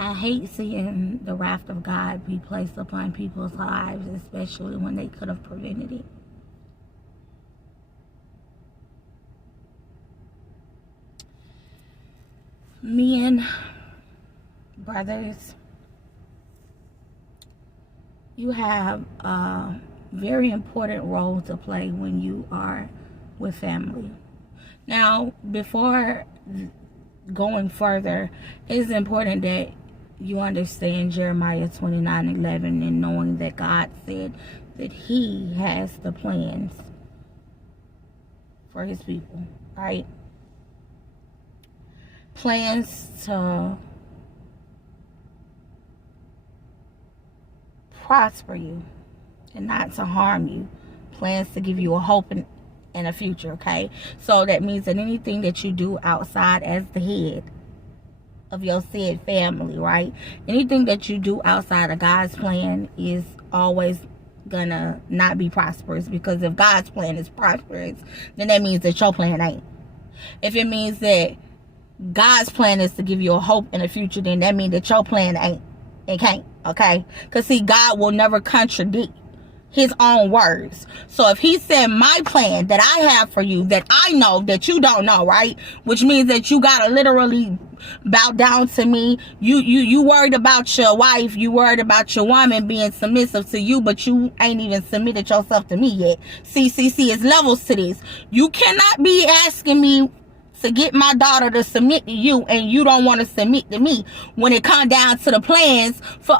I hate seeing the wrath of God be placed upon people's lives, especially when they could have prevented it. Men, brothers, you have a very important role to play when you are with family. Now, before going further, it's important that you understand Jeremiah 29:11 and knowing that God said that He has the plans for His people, right? Plans to prosper you and not to harm you. Plans to give you a hope and a future, okay? So that means that anything that you do outside as the head of your said family, right? Anything that you do outside of God's plan is always gonna not be prosperous, because if God's plan is prosperous, then that means that your plan ain't. If it means that God's plan is to give you a hope in the future, then that means that your plan ain't. It can't, okay? Because see, God will never contradict His own words. So if He said my plan that I have for you, that I know that you don't know, right? Which means that you gotta literally bow down to me. You worried about your wife, you worried about your woman being submissive to you, but you ain't even submitted yourself to me yet. See, it's levels to this. You cannot be asking me to get my daughter to submit to you, and you don't want to submit to me when it comes down to the plans for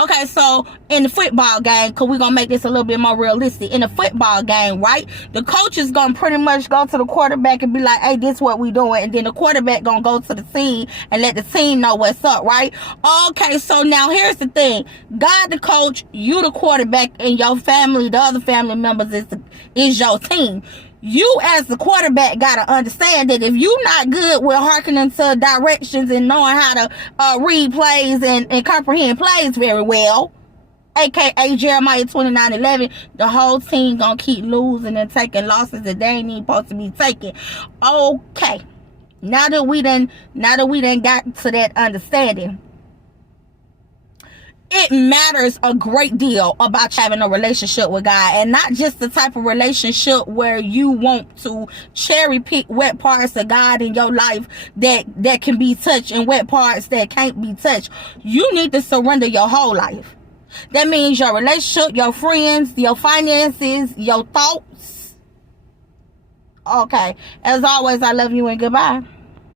okay, so in the football game, because we're going to make this a little bit more realistic. In the football game, right, the coach is going to pretty much go to the quarterback and be like, hey, this is what we doing. And then the quarterback going to go to the team and let the team know what's up, right? Okay, so now here's the thing. God the coach, you the quarterback, and your family, the other family members is your team. You as the quarterback got to understand that if you not good with hearkening to directions and knowing how to read plays and comprehend plays very well, aka Jeremiah 29:11, the whole team gonna keep losing and taking losses that they ain't even supposed to be taking. Okay, now that we done got to that understanding, it matters a great deal about having a relationship with God, and not just the type of relationship where you want to cherry pick wet parts of God in your life that can be touched and wet parts that can't be touched. You need to surrender your whole life. That means your relationship, your friends, your finances, your thoughts. Okay, as always, I love you and goodbye.